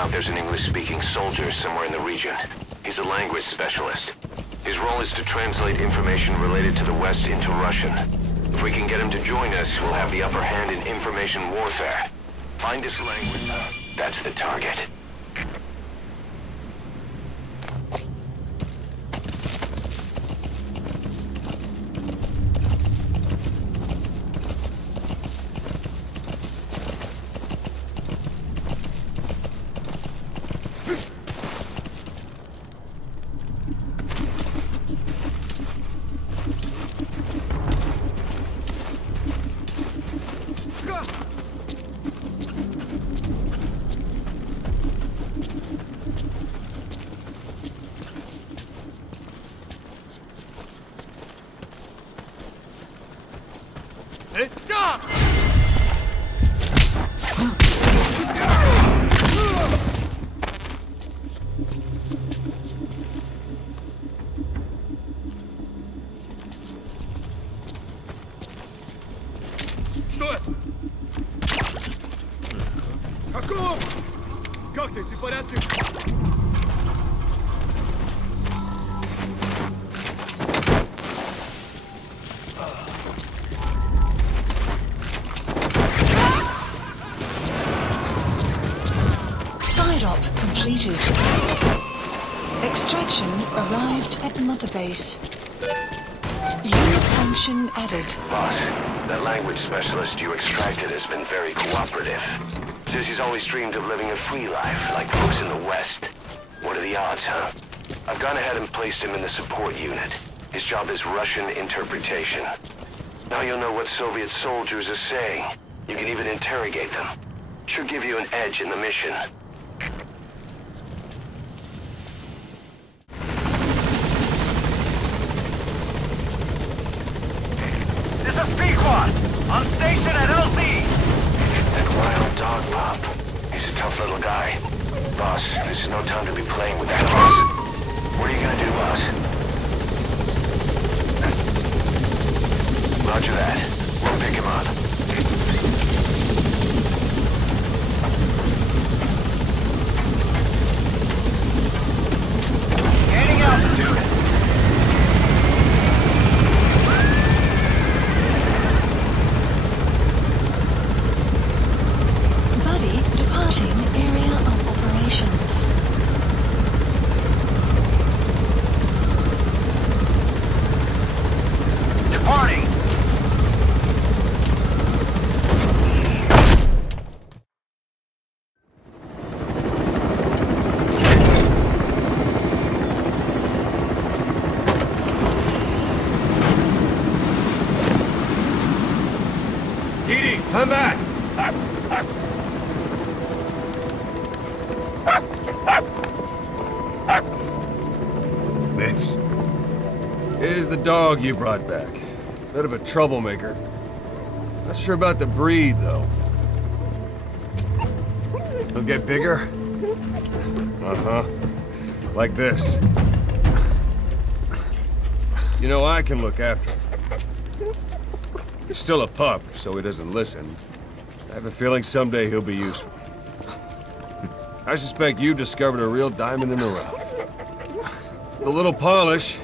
out there's an English-speaking soldier somewhere in the region. He's a language specialist. His role is to translate information related to the West into Russian. If we can get him to join us, we'll have the upper hand in information warfare. Find his language. That's the target. Что это? Какого? Как ты? Ты в порядке? Completed. Extraction arrived at Mother Base. Unit function added. Boss, that language specialist you extracted has been very cooperative. Says he's always dreamed of living a free life, like folks in the West. What are the odds, huh? I've gone ahead and placed him in the support unit. His job is Russian interpretation. Now you'll know what Soviet soldiers are saying. You can even interrogate them. Should give you an edge in the mission. On station at LZ! That wild dog pup. He's a tough little guy. Boss, this is no time to be playing with animals. What are you gonna do, boss? Roger that. We'll pick him up. Gaining altitude. Area of operations. Departing. Didi, come back! Mitch. Here's the dog you brought back. Bit of a troublemaker. Not sure about the breed, though. He'll get bigger? Uh-huh. Like this. You know, I can look after him. He's still a pup, so he doesn't listen. I have a feeling someday he'll be useful. I suspect you discovered a real diamond in the rough. With a little polish,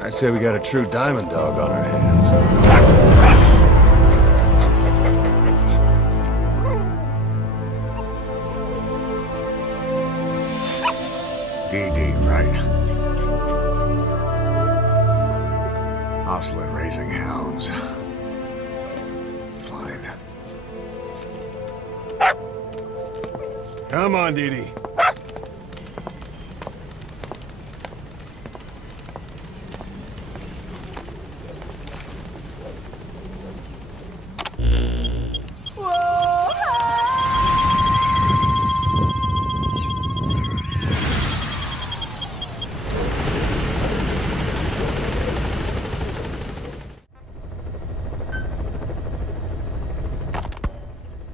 I'd say we got a true diamond dog on our hands. DD, right? Hostile at raising hounds. Fine. Come on, Didi.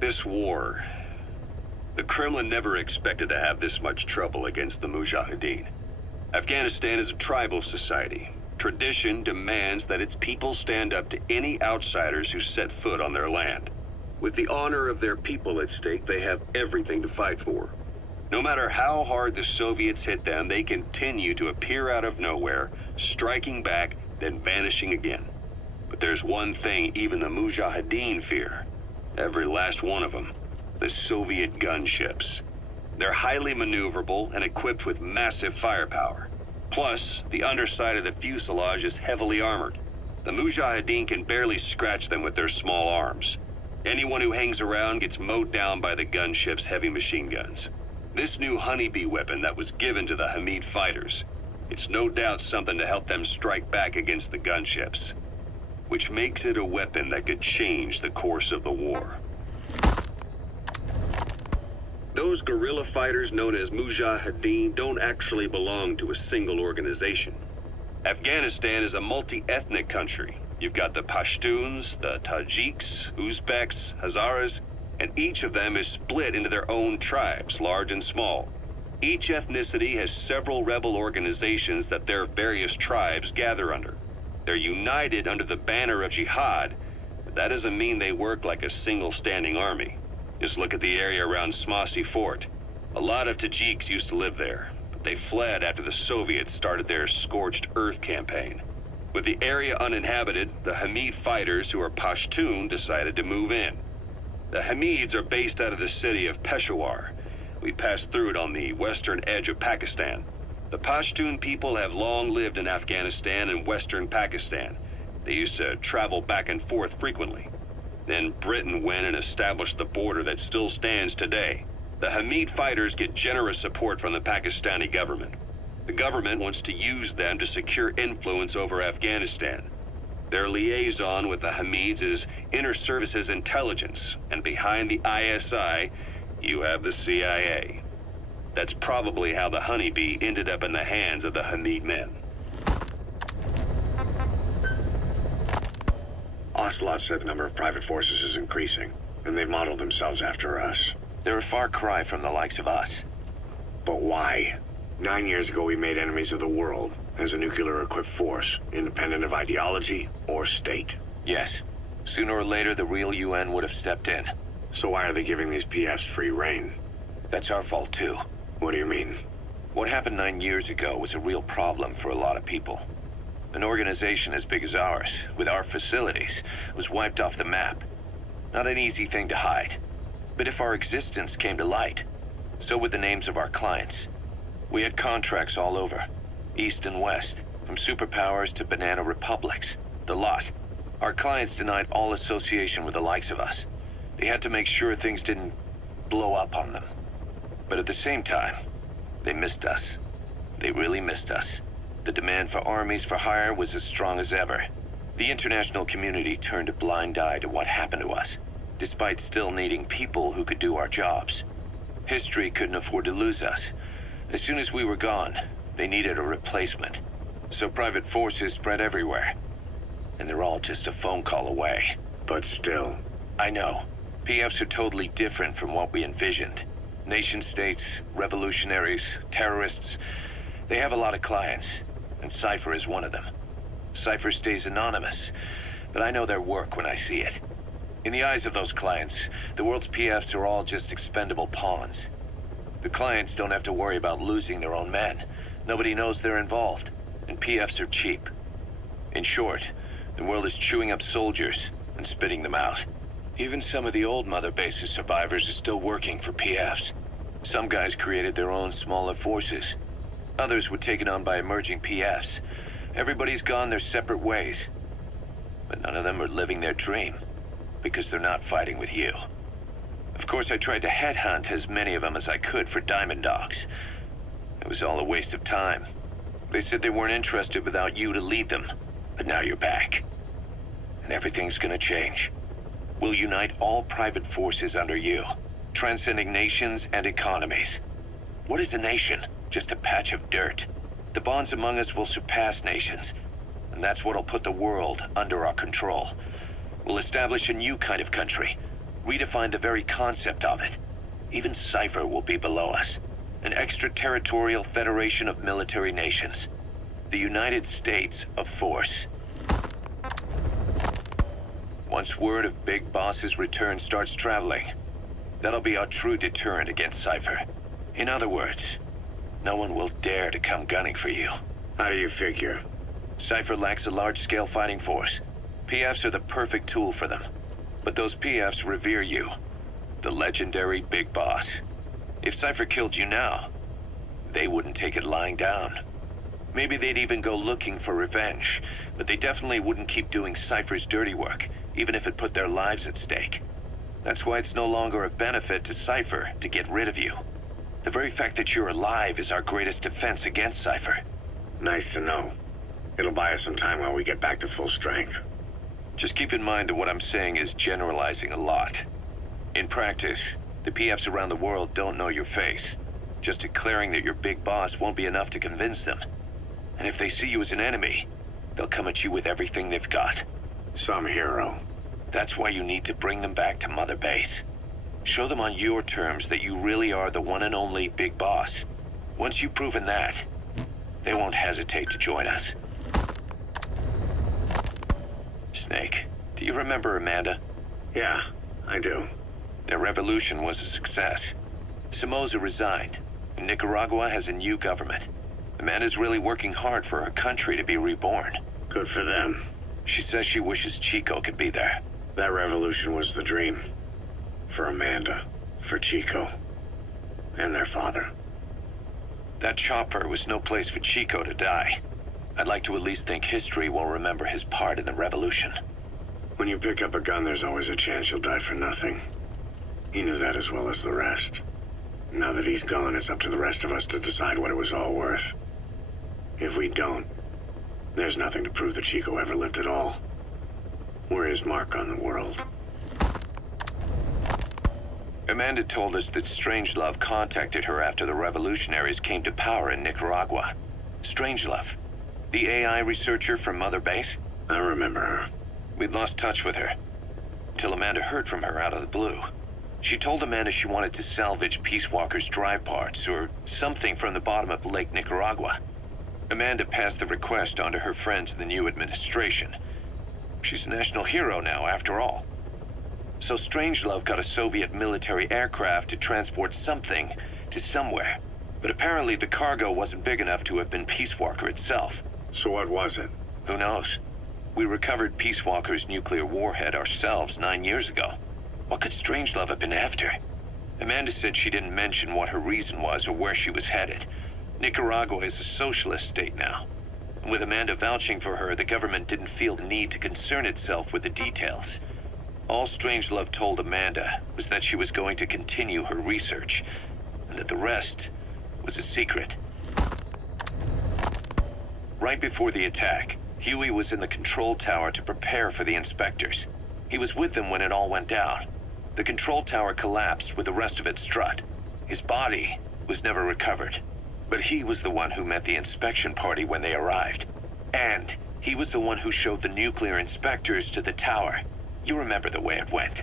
This war, the Kremlin never expected to have this much trouble against the Mujahideen. Afghanistan is a tribal society. Tradition demands that its people stand up to any outsiders who set foot on their land. With the honor of their people at stake, they have everything to fight for. No matter how hard the Soviets hit them, they continue to appear out of nowhere, striking back, then vanishing again. But there's one thing even the Mujahideen fear. Every last one of them. The Soviet gunships. They're highly maneuverable and equipped with massive firepower. Plus, the underside of the fuselage is heavily armored. The Mujahideen can barely scratch them with their small arms. Anyone who hangs around gets mowed down by the gunship's heavy machine guns. This new honeybee weapon that was given to the Hamid fighters, it's no doubt something to help them strike back against the gunships, which makes it a weapon that could change the course of the war. Those guerrilla fighters known as Mujahideen don't actually belong to a single organization. Afghanistan is a multi-ethnic country. You've got the Pashtuns, the Tajiks, Uzbeks, Hazaras, and each of them is split into their own tribes, large and small. Each ethnicity has several rebel organizations that their various tribes gather under. They're united under the banner of jihad, but that doesn't mean they work like a single standing army. Just look at the area around Smasi Fort. A lot of Tajiks used to live there, but they fled after the Soviets started their Scorched Earth campaign. With the area uninhabited, the Hamid fighters, who are Pashtun, decided to move in. The Hamids are based out of the city of Peshawar. We passed through it on the western edge of Pakistan. The Pashtun people have long lived in Afghanistan and western Pakistan. They used to travel back and forth frequently. Then Britain went and established the border that still stands today. The Hamid fighters get generous support from the Pakistani government. The government wants to use them to secure influence over Afghanistan. Their liaison with the Hamids is Inter-Services Intelligence, and behind the ISI, you have the CIA. That's probably how the honeybee ended up in the hands of the Hamid men. Ocelot said the number of private forces is increasing, and they've modeled themselves after us. They're a far cry from the likes of us. But why? 9 years ago we made enemies of the world as a nuclear-equipped force, independent of ideology or state. Yes. Sooner or later, the real UN would have stepped in. So why are they giving these PFs free rein? That's our fault, too. What do you mean? What happened 9 years ago was a real problem for a lot of people. An organization as big as ours, with our facilities, was wiped off the map. Not an easy thing to hide. But if our existence came to light, so would the names of our clients. We had contracts all over, east and west, from superpowers to banana republics, the lot. Our clients denied all association with the likes of us. They had to make sure things didn't blow up on them. But at the same time, they missed us. They really missed us. The demand for armies for hire was as strong as ever. The international community turned a blind eye to what happened to us, despite still needing people who could do our jobs. History couldn't afford to lose us. As soon as we were gone, they needed a replacement. So private forces spread everywhere. And they're all just a phone call away. But still. I know. PFs are totally different from what we envisioned. Nation-states, revolutionaries, terrorists, they have a lot of clients, and Cypher is one of them. Cypher stays anonymous, but I know their work when I see it. In the eyes of those clients, the world's PFs are all just expendable pawns. The clients don't have to worry about losing their own men. Nobody knows they're involved, and PFs are cheap. In short, the world is chewing up soldiers and spitting them out. Even some of the old Mother Base's survivors are still working for PFs. Some guys created their own smaller forces. Others were taken on by emerging PFs. Everybody's gone their separate ways. But none of them are living their dream, because they're not fighting with you. Of course, I tried to headhunt as many of them as I could for Diamond Dogs. It was all a waste of time. They said they weren't interested without you to lead them. But now you're back. And everything's gonna change. We'll unite all private forces under you, transcending nations and economies. What is a nation? Just a patch of dirt. The bonds among us will surpass nations, and that's what'll put the world under our control. We'll establish a new kind of country, redefine the very concept of it. Even Cypher will be below us, an extraterritorial federation of military nations. The United States of Force. Once word of Big Boss's return starts traveling, that'll be our true deterrent against Cypher. In other words, no one will dare to come gunning for you. How do you figure? Cypher lacks a large-scale fighting force. PFs are the perfect tool for them. But those PFs revere you. The legendary Big Boss. If Cypher killed you now, they wouldn't take it lying down. Maybe they'd even go looking for revenge, but they definitely wouldn't keep doing Cypher's dirty work, even if it put their lives at stake. That's why it's no longer a benefit to Cypher to get rid of you. The very fact that you're alive is our greatest defense against Cypher. Nice to know. It'll buy us some time while we get back to full strength. Just keep in mind that what I'm saying is generalizing a lot. In practice, the PFs around the world don't know your face. Just declaring that you're Big Boss won't be enough to convince them. And if they see you as an enemy, they'll come at you with everything they've got. Some hero. That's why you need to bring them back to Mother Base. Show them on your terms that you really are the one and only Big Boss. Once you've proven that, they won't hesitate to join us. Snake, do you remember Amanda? Yeah, I do. Their revolution was a success. Somoza resigned, and Nicaragua has a new government. Amanda's really working hard for her country to be reborn. Good for them. She says she wishes Chico could be there. That revolution was the dream. For Amanda, for Chico, and their father. That chopper was no place for Chico to die. I'd like to at least think history will remember his part in the revolution. When you pick up a gun, there's always a chance you'll die for nothing. He knew that as well as the rest. Now that he's gone, it's up to the rest of us to decide what it was all worth. If we don't, there's nothing to prove that Chico ever lived at all. We're his mark on the world. Amanda told us that Strangelove contacted her after the revolutionaries came to power in Nicaragua. Strangelove, the AI researcher from Mother Base? I remember her. We'd lost touch with her, till Amanda heard from her out of the blue. She told Amanda she wanted to salvage Peace Walker's drive parts, or something from the bottom of Lake Nicaragua. Amanda passed the request on to her friends in the new administration. She's a national hero now, after all. So Strangelove got a Soviet military aircraft to transport something to somewhere. But apparently the cargo wasn't big enough to have been Peace Walker itself. So what was it? Who knows? We recovered Peace Walker's nuclear warhead ourselves 9 years ago. What could Strangelove have been after? Amanda said she didn't mention what her reason was or where she was headed. Nicaragua is a socialist state now. With Amanda vouching for her, the government didn't feel the need to concern itself with the details. All Strangelove told Amanda was that she was going to continue her research, and that the rest was a secret. Right before the attack, Huey was in the control tower to prepare for the inspectors. He was with them when it all went down. The control tower collapsed with the rest of it struck. His body was never recovered. But he was the one who met the inspection party when they arrived. And he was the one who showed the nuclear inspectors to the tower. You remember the way it went.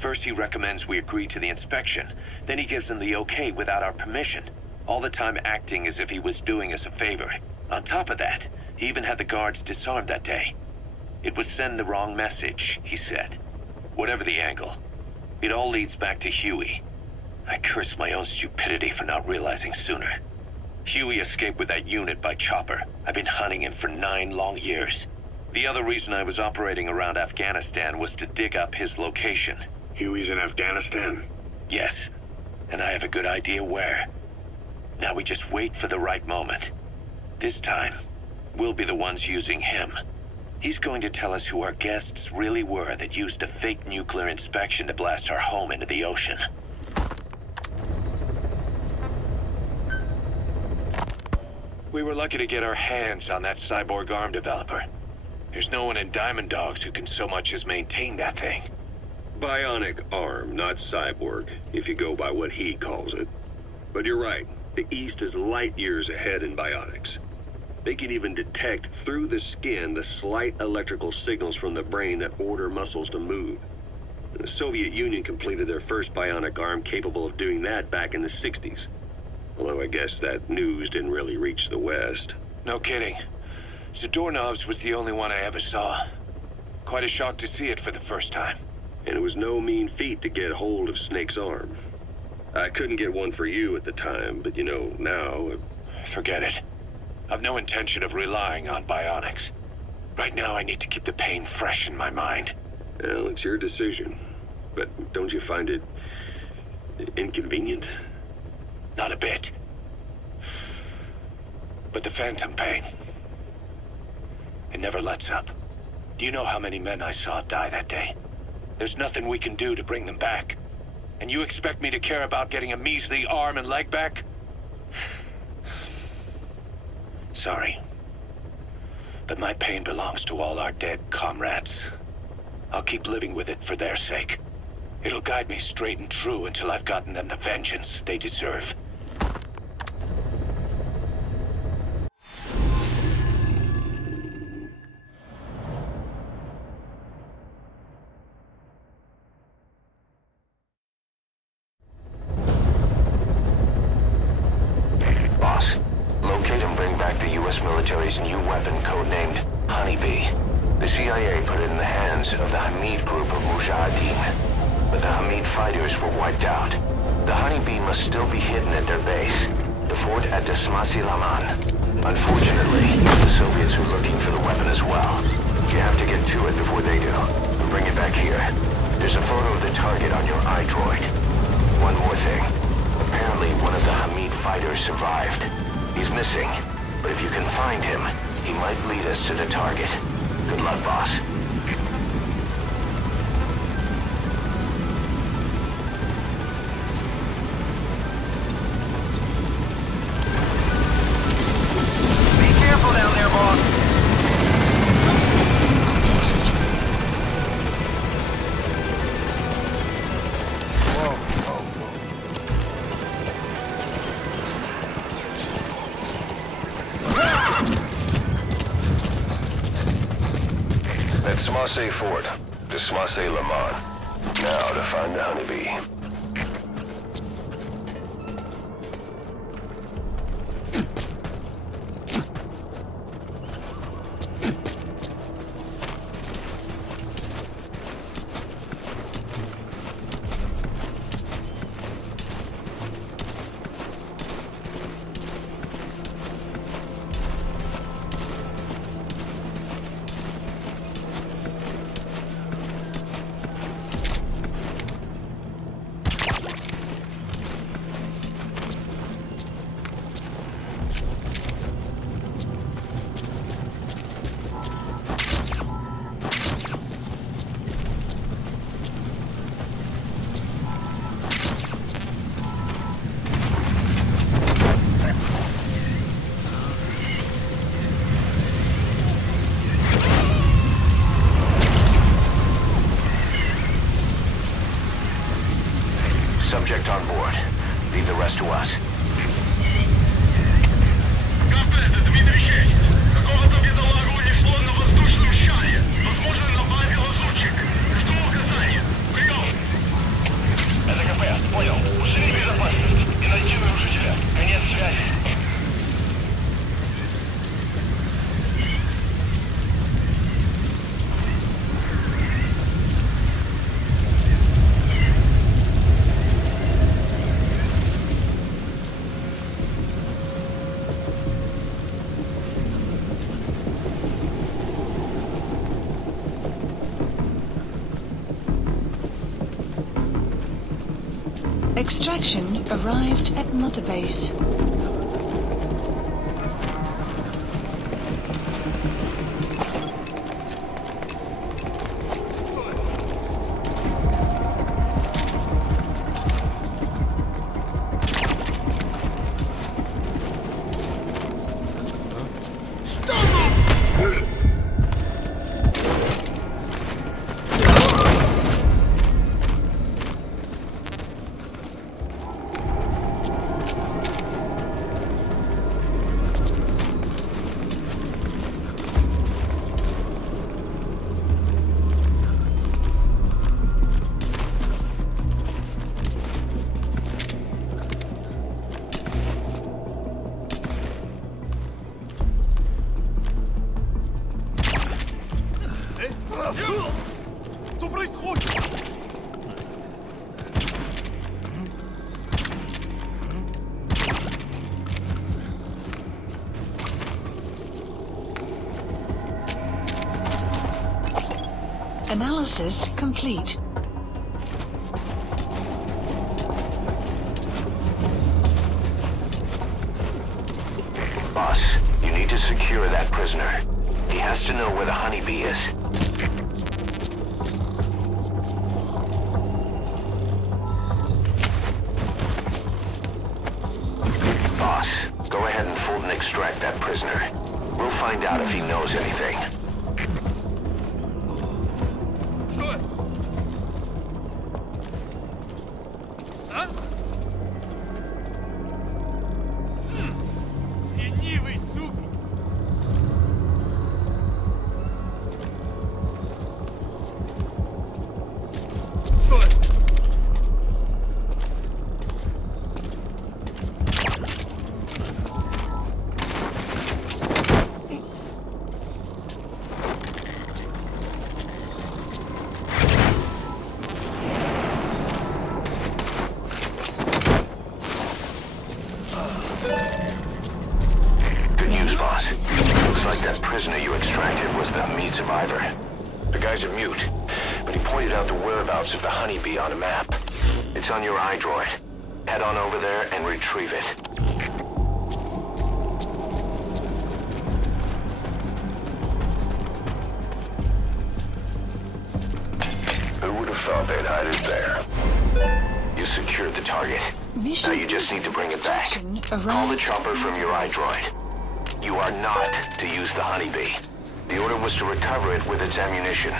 First he recommends we agree to the inspection. Then he gives them the okay without our permission. All the time acting as if he was doing us a favor. On top of that, he even had the guards disarmed that day. It would send the wrong message, he said. Whatever the angle, it all leads back to Huey. I curse my own stupidity for not realizing sooner. Huey escaped with that unit by chopper. I've been hunting him for 9 long years. The other reason I was operating around Afghanistan was to dig up his location. Huey's in Afghanistan? Yes, and I have a good idea where. Now we just wait for the right moment. This time, we'll be the ones using him. He's going to tell us who our guests really were that used a fake nuclear inspection to blast our home into the ocean. We were lucky to get our hands on that cyborg arm developer. There's no one in Diamond Dogs who can so much as maintain that thing. Bionic arm, not cyborg, if you go by what he calls it. But you're right, the East is light years ahead in bionics. They can even detect through the skin the slight electrical signals from the brain that order muscles to move. The Soviet Union completed their first bionic arm capable of doing that back in the 60s. Although I guess that news didn't really reach the West. No kidding. Zadorov's was the only one I ever saw. Quite a shock to see it for the first time. And it was no mean feat to get hold of Snake's arm. I couldn't get one for you at the time, but you know, now... Forget it. I've no intention of relying on bionics. Right now, I need to keep the pain fresh in my mind. Well, it's your decision. But don't you find it... inconvenient? Not a bit. But the phantom pain... it never lets up. Do you know how many men I saw die that day? There's nothing we can do to bring them back. And you expect me to care about getting a measly arm and leg back? Sorry. But my pain belongs to all our dead comrades. I'll keep living with it for their sake. It'll guide me straight and true until I've gotten them the vengeance they deserve. Boss, locate and bring back the U.S. military's new weapon codenamed Honeybee. The CIA put it in the hands of the Hamid group of Mujahideen, but the Hamid fighters were wiped out. The Honeybee must still be hidden at their base, the fort at Desmasi Laman. Unfortunately, the Soviets are looking for the weapon as well. You have to get to it before they do. Bring it back here. There's a photo of the target on your iDroid. One more thing. Apparently, one of the Hamid fighters survived. He's missing, but if you can find him, he might lead us to the target. Good luck, boss. Be careful down there, boss. That's Smasse Fort, to Smasse Laman. Now to find the Honeybee. Subject on board. Leave the rest to us. Комплект, это Дмитрий. Какого-то бедолагу унесло на воздушном шаре. Возможно, на базе лазутчик. Жду указания. Прием. Это КП, понял. Усили безопасность и найти нарушителя. Конец связи. Extraction arrived at Mother Base. Analysis complete. Boss, you need to secure that prisoner. He has to know where the honeybee is. Boss, go ahead and fold and extract that prisoner. We'll find out if he knows anything. Что это? А? Ленивый, сука! Что это? Good news, boss. Looks like that prisoner you extracted was the meat survivor. The guy's a mute, but he pointed out the whereabouts of the honeybee on a map. It's on your iDroid. Head on over there and retrieve it. Who would have thought they'd hide it there? You secured the target. Mission Now you just need to bring it back. extraction Call the arrived. chopper from your iDroid. You are not to use the honeybee. The order was to recover it with its ammunition.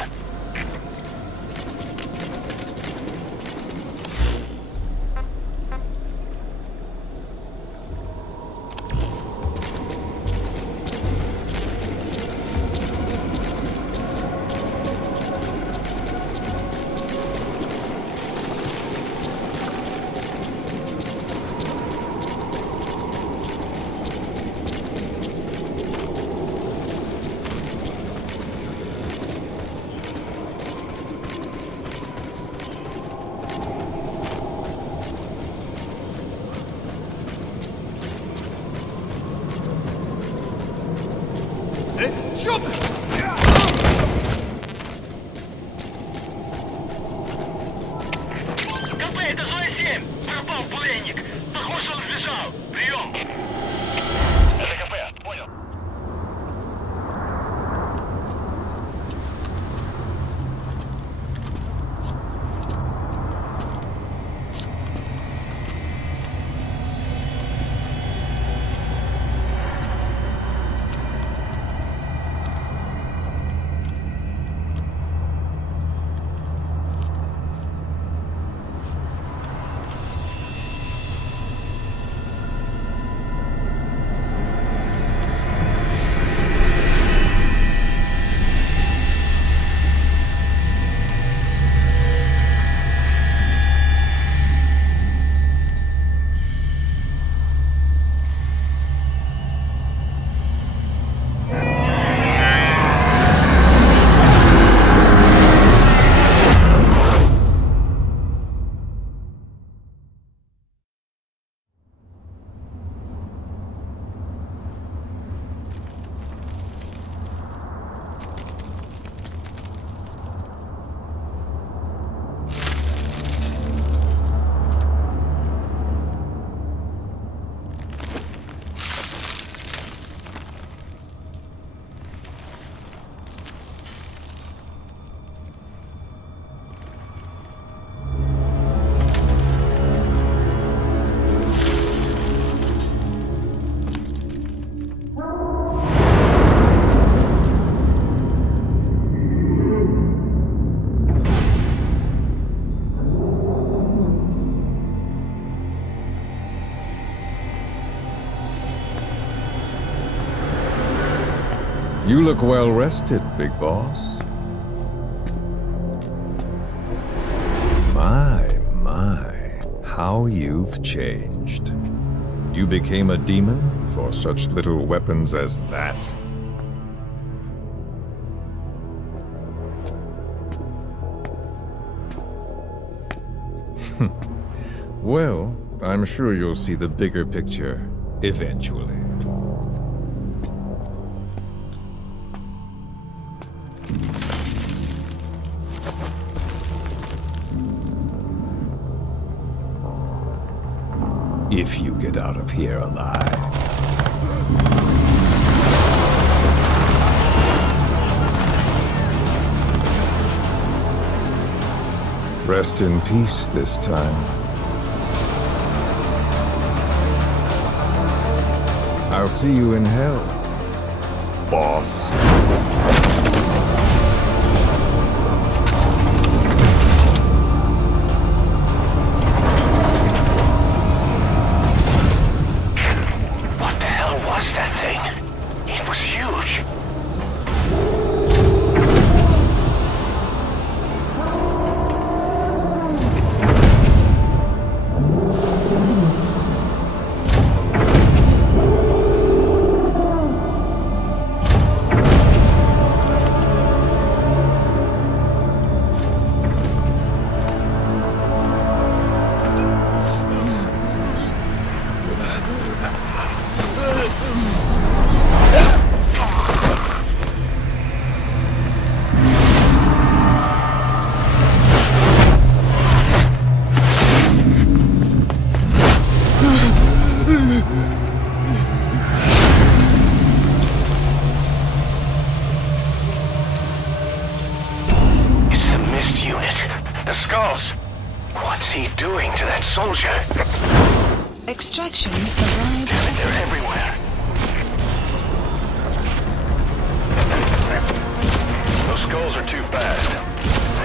Чё ты? КП, это зона 7. Пропал пленник. Похоже, он сбежал. Прием. Это КП, понял. You look well rested, big boss. My, how you've changed. You became a demon for such little weapons as that? Well, I'm sure you'll see the bigger picture eventually. If you get out of here alive. Rest in peace this time. I'll see you in hell, boss. What the hell was that thing? It was huge. Soldier. Extraction arrived. They're everywhere. Those skulls are too fast.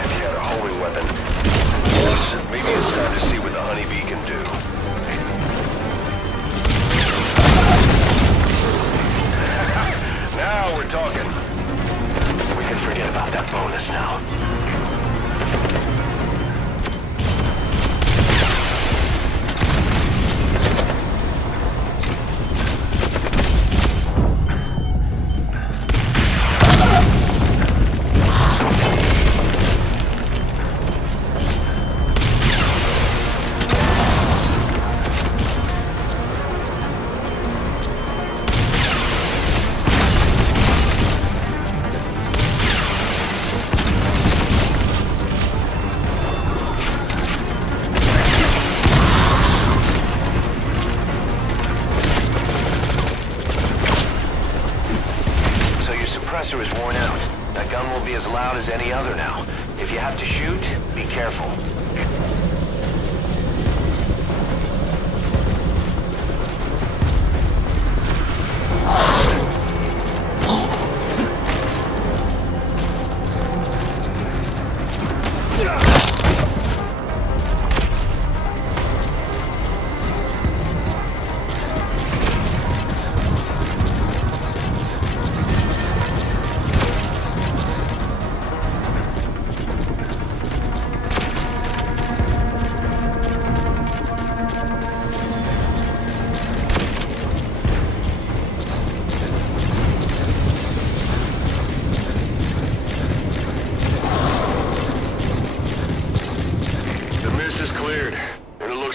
If you had a homing weapon. Plus, maybe it's time to see what the honeybee can do. Now we're talking. We can forget about that bonus now. Is worn out. That gun will be as loud as any other now. If you have to shoot, be careful.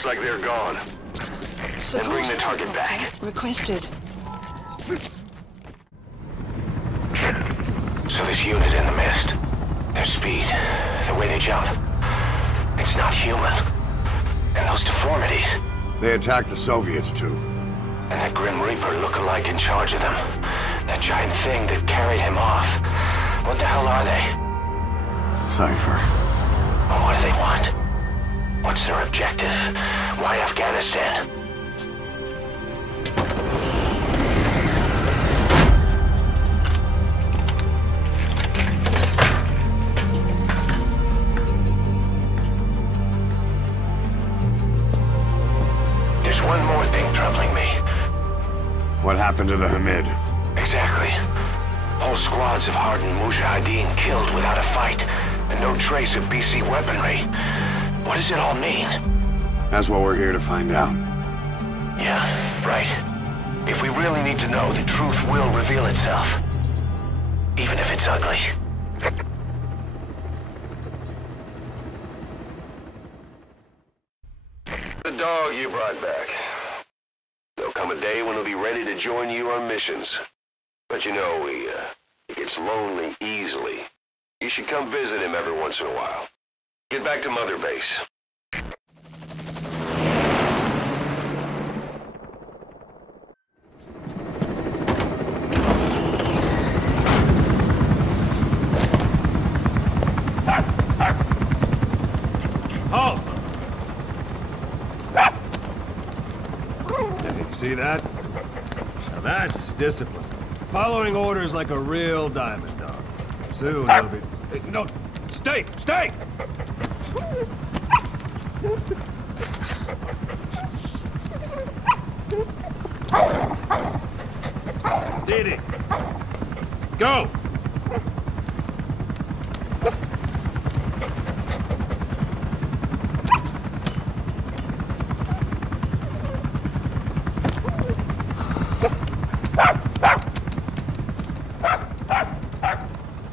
Like they're gone. And bring the target back. Requested. So this unit in the mist, their speed, the way they jump, it's not human. And those deformities. They attacked the Soviets too. And that Grim Reaper look-alike in charge of them. That giant thing that carried him off. What the hell are they? Cypher. Well, what do they want? What's their objective? Why Afghanistan? There's one more thing troubling me. What happened to the Hamid? Exactly. Whole squads of hardened Mujahideen killed without a fight, and no trace of BC weaponry. What does it all mean? That's what we're here to find out. Yeah, right. If we really need to know, the truth will reveal itself. Even if it's ugly. The dog you brought back. There'll come a day when he'll be ready to join you on missions. But you know, he gets lonely easily. You should come visit him every once in a while. Get back to Mother Base. See that? Now that's discipline. Following orders like a real diamond dog. Soon he'll be... Hey, no! Stay! Stay! Did it! Go!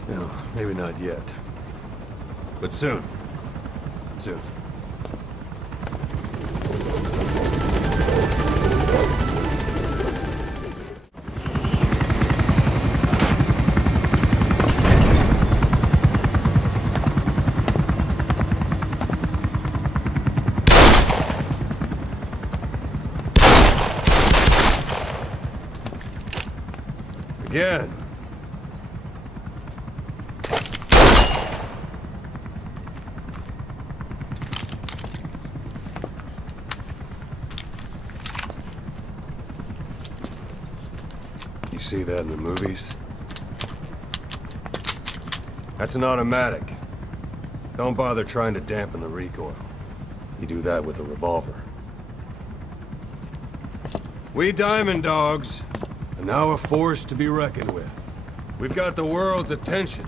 No, maybe not yet. But soon. Soon. Again. You see that in the movies? That's an automatic. Don't bother trying to dampen the recoil. You do that with a revolver. We Diamond Dogs are now a force to be reckoned with. We've got the world's attention.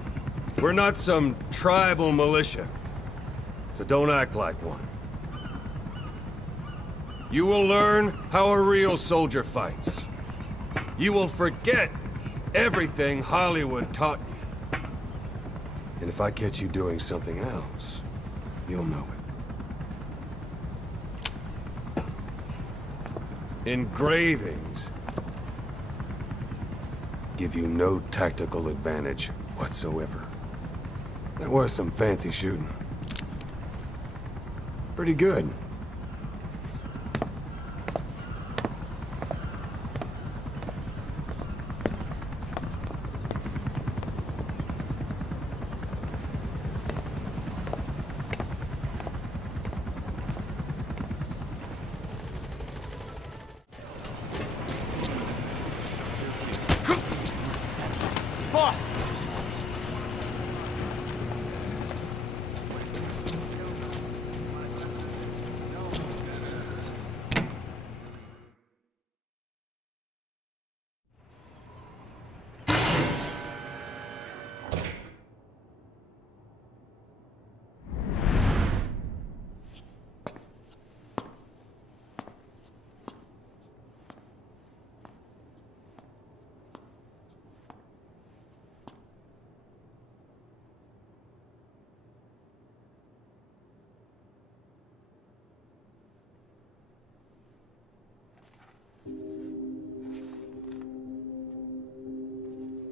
We're not some tribal militia. So don't act like one. You will learn how a real soldier fights. You will forget everything Hollywood taught you. And if I catch you doing something else, you'll know it. Engravings give you no tactical advantage whatsoever. That was some fancy shooting. Pretty good. Boss!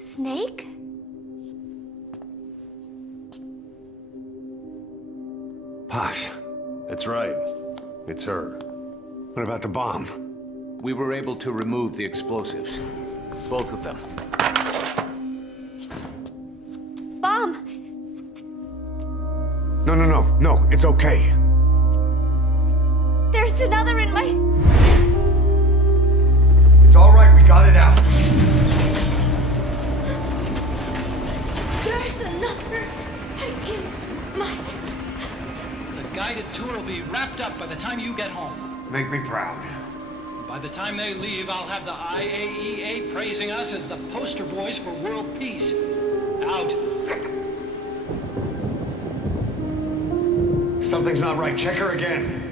Snake? Posh, That's right. It's her. what about the bomb? We were able to remove the explosives. Both of them. Bomb! No, it's okay. There's another in my... It's all right, we got it out. There's another in my... The guided tour will be wrapped up by the time you get home. Make me proud. By the time they leave, I'll have the IAEA praising us as the poster boys for world peace. Out. Something's not right. Check her again.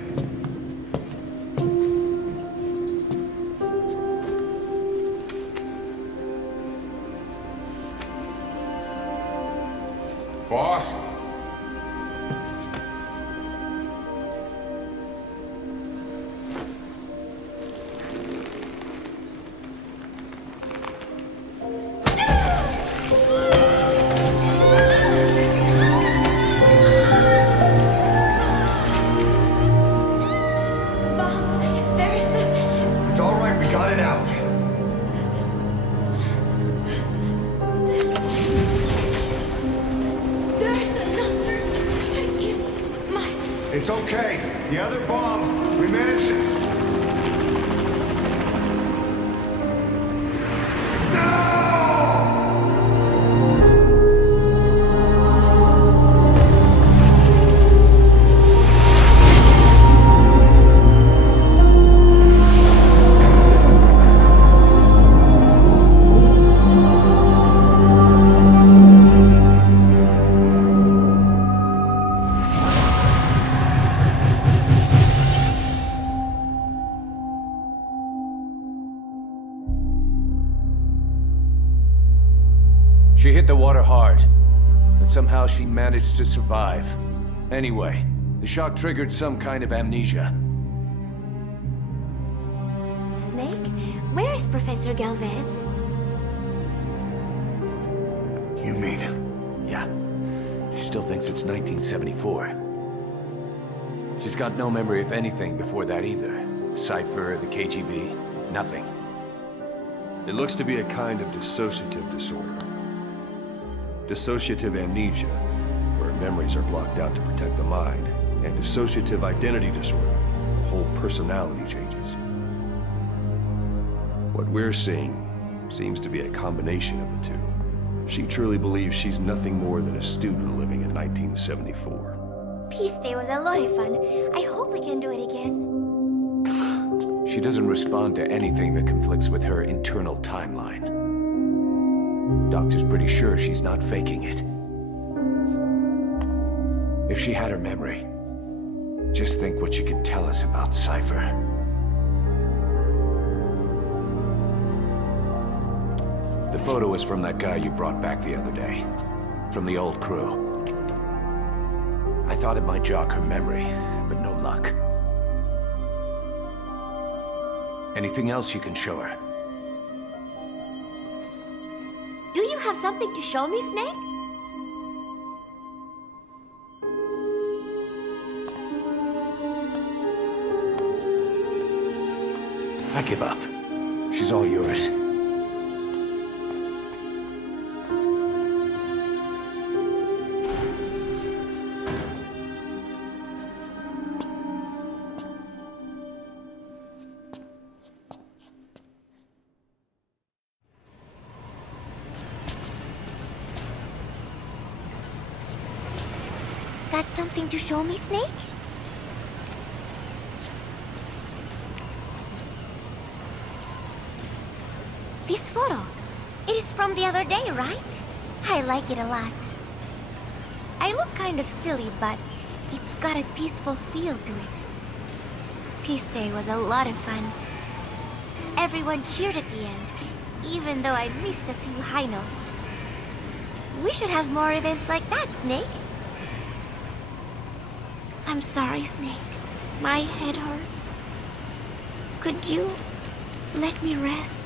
Boss? It's all right, we got it out. There's another in my... It's okay. The other bomb, we managed it. She hit the water hard, but somehow she managed to survive. Anyway, the shock triggered some kind of amnesia. Snake, where is Professor Galvez? You mean? Yeah. She still thinks it's 1974. She's got no memory of anything before that either. Cypher, the KGB, nothing. It looks to be a kind of dissociative disorder. Dissociative amnesia, where memories are blocked out to protect the mind, and dissociative identity disorder, the whole personality changes. What we're seeing seems to be a combination of the two. She truly believes she's nothing more than a student living in 1974. Peace Day was a lot of fun. I hope we can do it again. She doesn't respond to anything that conflicts with her internal timeline. Doctor's pretty sure she's not faking it. If she had her memory, just think what she could tell us about Cypher. The photo is from that guy you brought back the other day. From the old crew. I thought it might jog her memory, but no luck. Anything else you can show her? Do you have something to show me, Snake? I give up. She's all yours. Got something to show me, Snake? This photo. It is from the other day, right? I like it a lot. I look kind of silly, but it's got a peaceful feel to it. Peace Day was a lot of fun. Everyone cheered at the end, even though I missed a few high notes. We should have more events like that, Snake. I'm sorry, Snake. My head hurts. Could you let me rest?